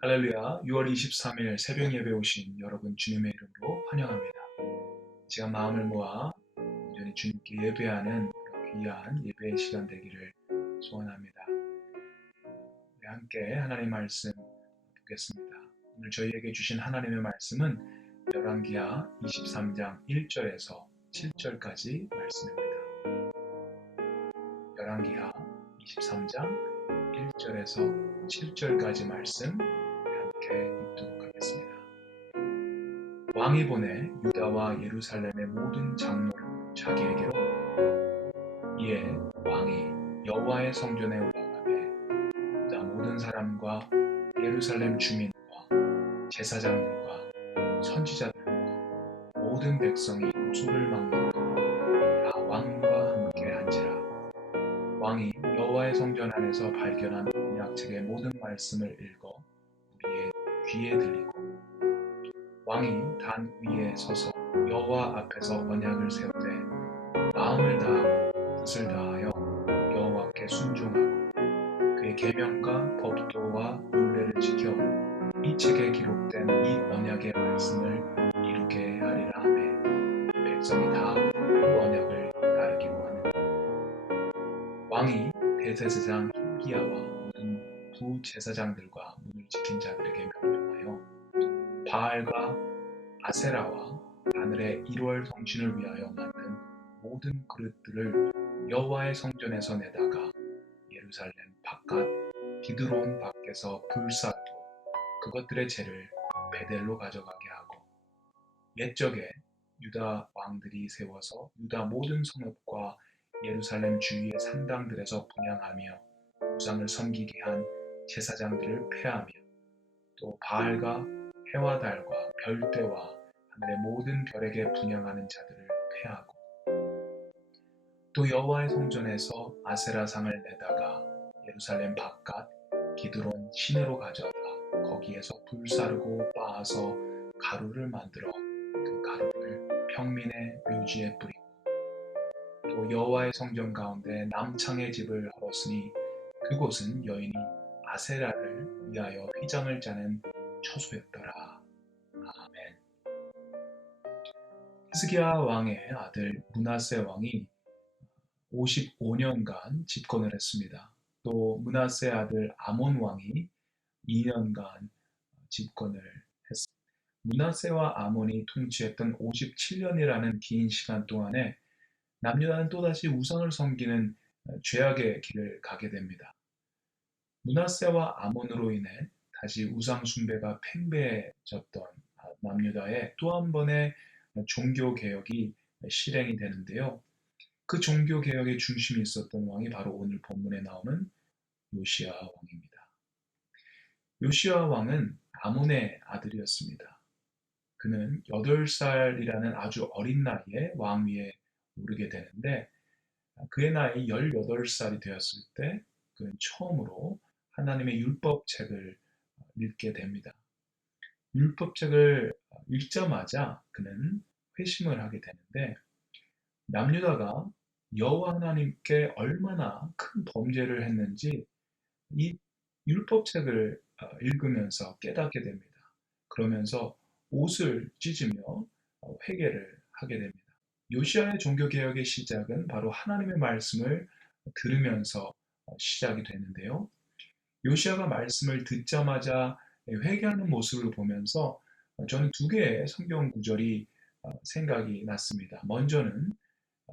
할렐루야, 6월 23일 새벽 예배 오신 여러분 주님의 이름으로 환영합니다. 제가 마음을 모아 온전히 주님께 예배하는 그런 귀한 예배의 시간 되기를 소원합니다. 우리 함께 하나님 말씀 보겠습니다. 오늘 저희에게 주신 하나님의 말씀은 열왕기하 23장 1절에서 7절까지 말씀입니다. 열왕기하 23장 1절에서 7절까지 말씀 함께 읽도록 하겠습니다. 왕이 보내 유다와 예루살렘의 모든 장로를 자기에게로 이에 왕이 여호와의 성전에 올라가매 유다 모든 사람과 예루살렘 주민과 제사장들과 선지자들과 모든 백성이 요소를 막는 다 왕과 함께 한지라. 왕이 여호와의 성전 안에서 발견한 언약책의 모든 말씀을 읽어 우리의 귀에 들리고 왕이 단 위에 서서 여호와 앞에서 언약을 세우되 마음을 다하고 뜻을 다하여 여호와께 순종하고 그의 계명과 법도와 율례를 지켜 이 책에 기록된 이 언약의 말씀을 이루게 하리라 하매 백성이 다 그 언약을 따르기로 하느니라. 왕이 대제사장 hil기야와 모든 부제사장들과 문을 지킨 자들에게 명령하여 바알과 아세라와 하늘의 1월 성신을 위하여 만든 모든 그릇들을 여호와의 성전에서 내다가 예루살렘 바깥 기드론 밖에서 불사르고 그것들의 재를 베델로 가져가게 하고 옛적에 유다 왕들이 세워서 유다 모든 성읍과 예루살렘 주위의 산당들에서 분향하며 우상을 섬기게 한 제사장들을 폐하며 또 바알과 해와 달과 별대와 하늘의 모든 별에게 분향하는 자들을 폐하고 또 여호와의 성전에서 아세라상을 내다가 예루살렘 바깥 기드론 시내로 가져다 거기에서 불사르고 빻아서 가루를 만들어 그 가루를 평민의 묘지에 뿌리고 또 여호와의 성전 가운데 남창의 집을 헐었으니 그곳은 여인이 아세라를 위하여 휘장을 짜는 처소였더라. 아멘. 히스기야 왕의 아들 므낫세 왕이 55년간 집권을 했습니다. 또 므낫세 아들 아몬 왕이 2년간 집권을 했습니다. 므낫세와 아몬이 통치했던 57년이라는 긴 시간 동안에 남유다는 또다시 우상을 섬기는 죄악의 길을 가게 됩니다. 므낫세와 아몬으로 인해 다시 우상 숭배가 팽배해졌던 남유다의 또 한 번의 종교 개혁이 실행이 되는데요. 그 종교 개혁의 중심이 있었던 왕이 바로 오늘 본문에 나오는 요시야 왕입니다. 요시야 왕은 아몬의 아들이었습니다. 그는 8살이라는 아주 어린 나이에 왕위에 오르게 되는데 그의 나이 18살이 되었을 때 그는 처음으로 하나님의 율법책을 읽게 됩니다. 율법책을 읽자마자 그는 회심을 하게 되는데 남유다가 여호와 하나님께 얼마나 큰 범죄를 했는지 이 율법책을 읽으면서 깨닫게 됩니다. 그러면서 옷을 찢으며 회개를 하게 됩니다. 요시야의 종교개혁의 시작은 바로 하나님의 말씀을 들으면서 시작이 되는데요. 요시야가 말씀을 듣자마자 회개하는 모습을 보면서 저는 두 개의 성경 구절이 생각이 났습니다. 먼저는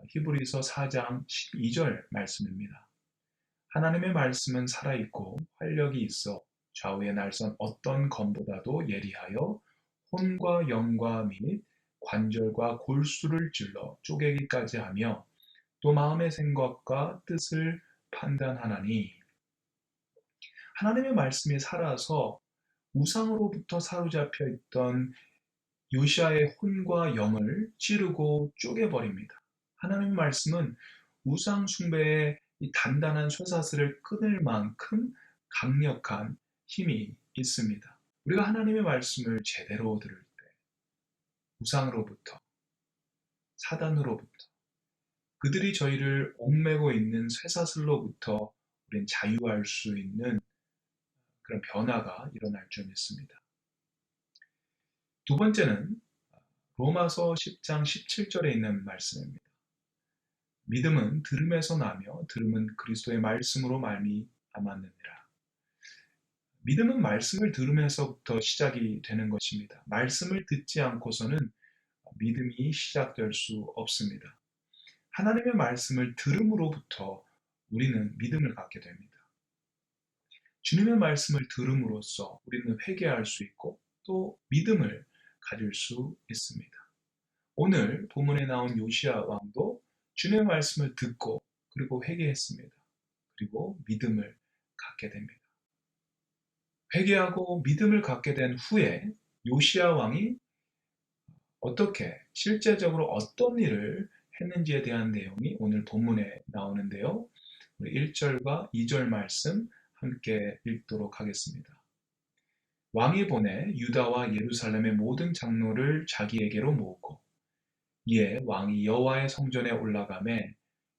히브리서 4장 12절 말씀입니다. 하나님의 말씀은 살아있고 활력이 있어 좌우의 날선 어떤 검보다도 예리하여 혼과 영과 및 관절과 골수를 찔러 쪼개기까지 하며 또 마음의 생각과 뜻을 판단하나니 하나님의 말씀이 살아서 우상으로부터 사로잡혀 있던 요시아의 혼과 영을 찌르고 쪼개버립니다. 하나님의 말씀은 우상 숭배의 이 단단한 쇠사슬을 끊을 만큼 강력한 힘이 있습니다. 우리가 하나님의 말씀을 제대로 들을 때 우상으로부터 사단으로부터 그들이 저희를 옥매고 있는 쇠사슬로부터 우린 자유할 수 있는 그런 변화가 일어날 줄 믿습니다. 두 번째는 로마서 10장 17절에 있는 말씀입니다. 믿음은 들음에서 나며 들음은 그리스도의 말씀으로 말미암았느니라. 믿음은 말씀을 들으면서부터 시작이 되는 것입니다. 말씀을 듣지 않고서는 믿음이 시작될 수 없습니다. 하나님의 말씀을 들음으로부터 우리는 믿음을 갖게 됩니다. 주님의 말씀을 들음으로써 우리는 회개할 수 있고 또 믿음을 가질 수 있습니다. 오늘 본문에 나온 요시야 왕도 주님의 말씀을 듣고 그리고 회개했습니다. 그리고 믿음을 갖게 됩니다. 회개하고 믿음을 갖게 된 후에 요시야 왕이 어떻게 실제적으로 어떤 일을 했는지에 대한 내용이 오늘 본문에 나오는데요. 우리 1절과 2절 말씀 함께 읽도록 하겠습니다. 왕이 보내 유다와 예루살렘의 모든 장로를 자기에게로 모으고 이에 왕이 여호와의 성전에 올라가매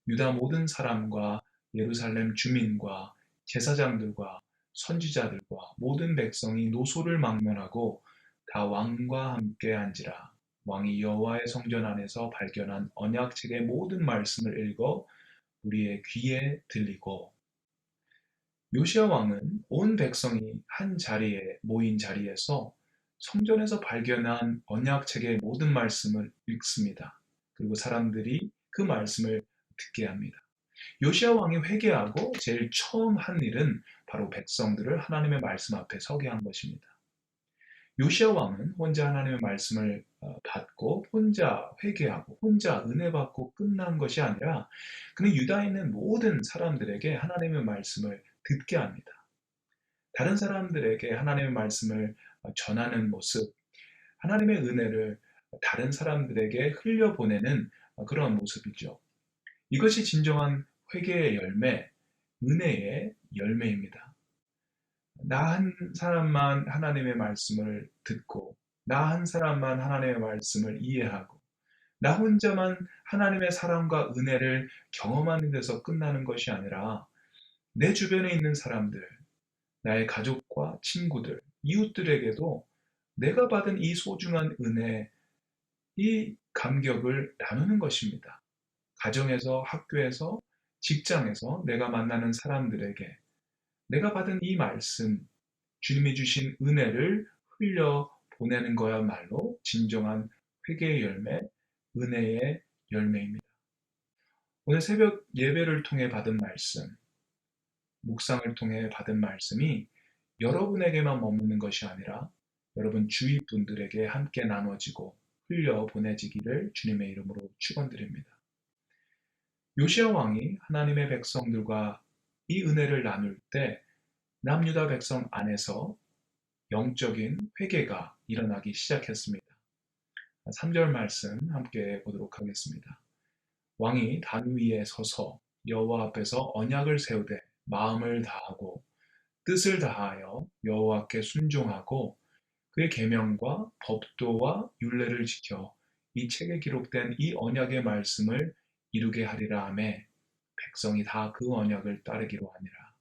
유다 모든 사람과 예루살렘 주민과 제사장들과 선지자들과 모든 백성이 노소를 막론하고 다 왕과 함께 앉으라. 왕이 여호와의 성전 안에서 발견한 언약책의 모든 말씀을 읽어 우리의 귀에 들리고 요시야 왕은 온 백성이 한 자리에 모인 자리에서 성전에서 발견한 언약책의 모든 말씀을 읽습니다. 그리고 사람들이 그 말씀을 듣게 합니다. 요시야 왕이 회개하고 제일 처음 한 일은 바로 백성들을 하나님의 말씀 앞에 서게 한 것입니다. 요시야 왕은 혼자 하나님의 말씀을 받고 혼자 회개하고 혼자 은혜 받고 끝난 것이 아니라 그는 유다에 있는 모든 사람들에게 하나님의 말씀을 듣게 합니다. 다른 사람들에게 하나님의 말씀을 전하는 모습, 하나님의 은혜를 다른 사람들에게 흘려보내는 그런 모습이죠. 이것이 진정한 회개의 열매, 은혜의 열매입니다. 나 한 사람만 하나님의 말씀을 듣고 나 한 사람만 하나님의 말씀을 이해하고 나 혼자만 하나님의 사랑과 은혜를 경험하는 데서 끝나는 것이 아니라 내 주변에 있는 사람들, 나의 가족과 친구들, 이웃들에게도 내가 받은 이 소중한 은혜, 이 감격을 나누는 것입니다. 가정에서, 학교에서, 직장에서 내가 만나는 사람들에게 내가 받은 이 말씀, 주님이 주신 은혜를 흘려 보내는 거야말로 진정한 회개의 열매, 은혜의 열매입니다. 오늘 새벽 예배를 통해 받은 말씀, 묵상을 통해 받은 말씀이 여러분에게만 머무는 것이 아니라 여러분 주위 분들에게 함께 나눠지고 흘려 보내지기를 주님의 이름으로 축원드립니다. 요시야 왕이 하나님의 백성들과 이 은혜를 나눌 때 남유다 백성 안에서 영적인 회개가 일어나기 시작했습니다. 3절 말씀 함께 보도록 하겠습니다. 왕이 단 위에 서서 여호와 앞에서 언약을 세우되 마음을 다하고 뜻을 다하여 여호와께 순종하고 그의 계명과 법도와 율례를 지켜 이 책에 기록된 이 언약의 말씀을 이루게 하리라 하매 백성이 다 그 언약을 따르기로 하니라.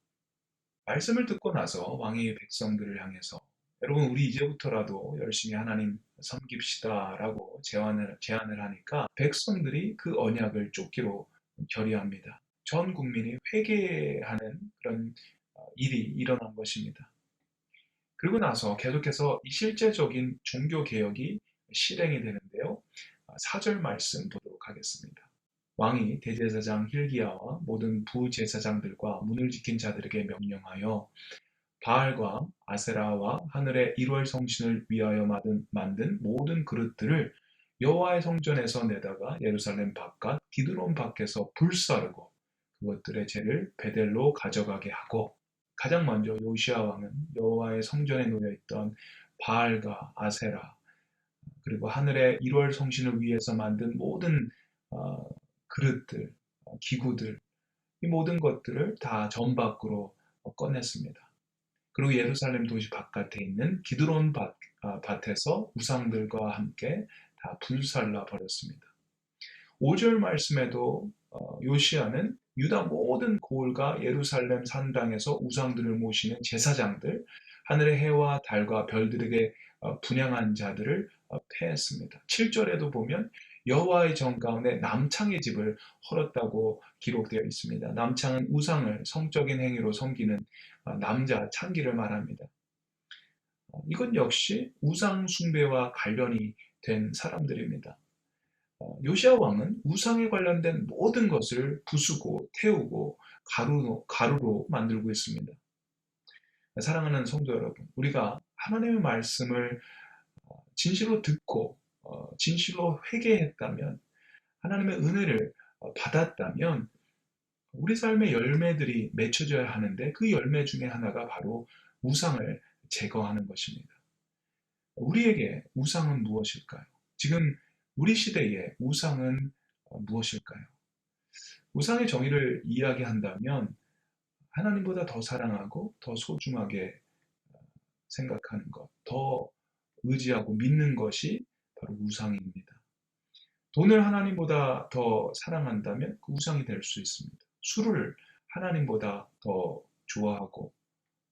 말씀을 듣고 나서 왕이 백성들을 향해서 여러분 우리 이제부터라도 열심히 하나님 섬깁시다 라고 제안을 하니까 백성들이 그 언약을 쫓기로 결의합니다. 전 국민이 회개하는 그런 일이 일어난 것입니다. 그리고 나서 계속해서 이 실제적인 종교개혁이 실행이 되는데요. 4절 말씀 보도록 하겠습니다. 왕이 대제사장 hil기야와 모든 부제사장들과 문을 지킨 자들에게 명령하여 바알과 아세라와 하늘의 1월 성신을 위하여 만든 모든 그릇들을 여호와의 성전에서 내다가 예루살렘 바깥 기드론 밖에서 불사르고 그것들의 죄를 베델로 가져가게 하고 가장 먼저 요시야 왕은 여호와의 성전에 놓여있던 바알과 아세라 그리고 하늘의 1월 성신을 위해서 만든 모든 그릇들, 기구들 이 모든 것들을 다 전 밖으로 꺼냈습니다. 그리고 예루살렘 도시 바깥에 있는 기드론 밭에서 우상들과 함께 다 불살라 버렸습니다. 5절 말씀에도 요시야는 유다 모든 고을과 예루살렘 산당에서 우상들을 모시는 제사장들, 하늘의 해와 달과 별들에게 분향한 자들을 패했습니다. 7절에도 보면 여호와의 정 가운데 남창의 집을 헐었다고 기록되어 있습니다. 남창은 우상을 성적인 행위로 섬기는 남자 창기를 말합니다. 이건 역시 우상 숭배와 관련이 된 사람들입니다. 요시야 왕은 우상에 관련된 모든 것을 부수고 태우고 가루로 만들고 있습니다. 사랑하는 성도 여러분, 우리가 하나님의 말씀을 진실로 듣고 진실로 회개했다면, 하나님의 은혜를 받았다면 우리 삶의 열매들이 맺혀져야 하는데, 그 열매 중에 하나가 바로 우상을 제거하는 것입니다. 우리에게 우상은 무엇일까요? 지금 우리 시대의 우상은 무엇일까요? 우상의 정의를 이야기한다면 하나님보다 더 사랑하고 더 소중하게 생각하는 것, 더 의지하고 믿는 것이 바로 우상입니다. 돈을 하나님보다 더 사랑한다면 그 우상이 될 수 있습니다. 술을 하나님보다 더 좋아하고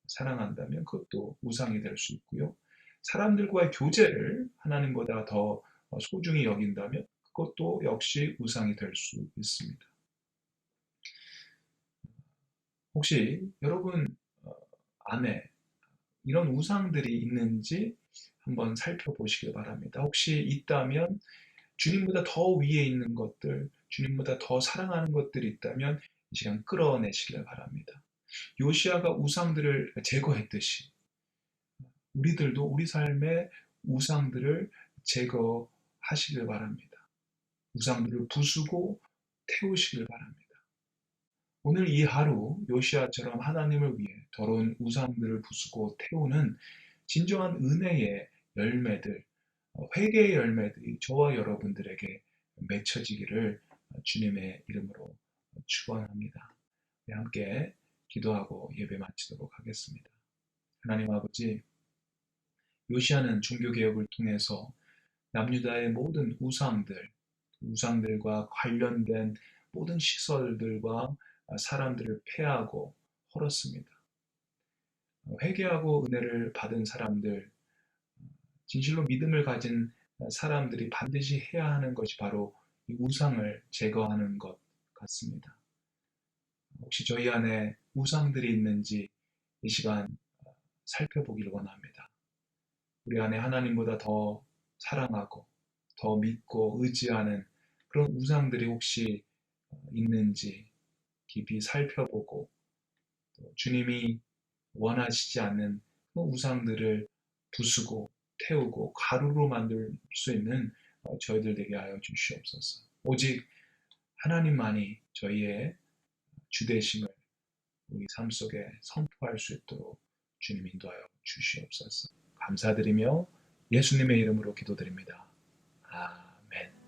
사랑한다면 그것도 우상이 될 수 있고요. 사람들과의 교제를 하나님보다 더 소중히 여긴다면 그것도 역시 우상이 될 수 있습니다. 혹시 여러분 안에 이런 우상들이 있는지 한번 살펴보시길 바랍니다. 혹시 있다면 주님보다 더 위에 있는 것들, 주님보다 더 사랑하는 것들이 있다면 이 시간 끌어내시길 바랍니다. 요시아가 우상들을 제거했듯이 우리들도 우리 삶의 우상들을 제거하시길 바랍니다. 우상들을 부수고 태우시길 바랍니다. 오늘 이 하루 요시아처럼 하나님을 위해 더러운 우상들을 부수고 태우는 진정한 은혜의 열매들, 회개의 열매들이 저와 여러분들에게 맺혀지기를 주님의 이름으로 축원합니다. 함께 기도하고 예배 마치도록 하겠습니다. 하나님 아버지, 요시아는 종교개혁을 통해서 남유다의 모든 우상들과 관련된 모든 시설들과 사람들을 폐하고 헐었습니다. 회개하고 은혜를 받은 사람들, 진실로 믿음을 가진 사람들이 반드시 해야 하는 것이 바로 이 우상을 제거하는 것 같습니다. 혹시 저희 안에 우상들이 있는지 이 시간 살펴보기를 원합니다. 우리 안에 하나님보다 더 사랑하고 더 믿고 의지하는 그런 우상들이 혹시 있는지 깊이 살펴보고, 또 주님이 원하시지 않는 그 우상들을 부수고 태우고 가루로 만들 수 있는 저희들 되게 하여 주시옵소서. 오직 하나님만이 저희의 주되심을 우리 삶 속에 선포할 수 있도록 주님 인도하여 주시옵소서. 감사드리며 예수님의 이름으로 기도드립니다. 아멘.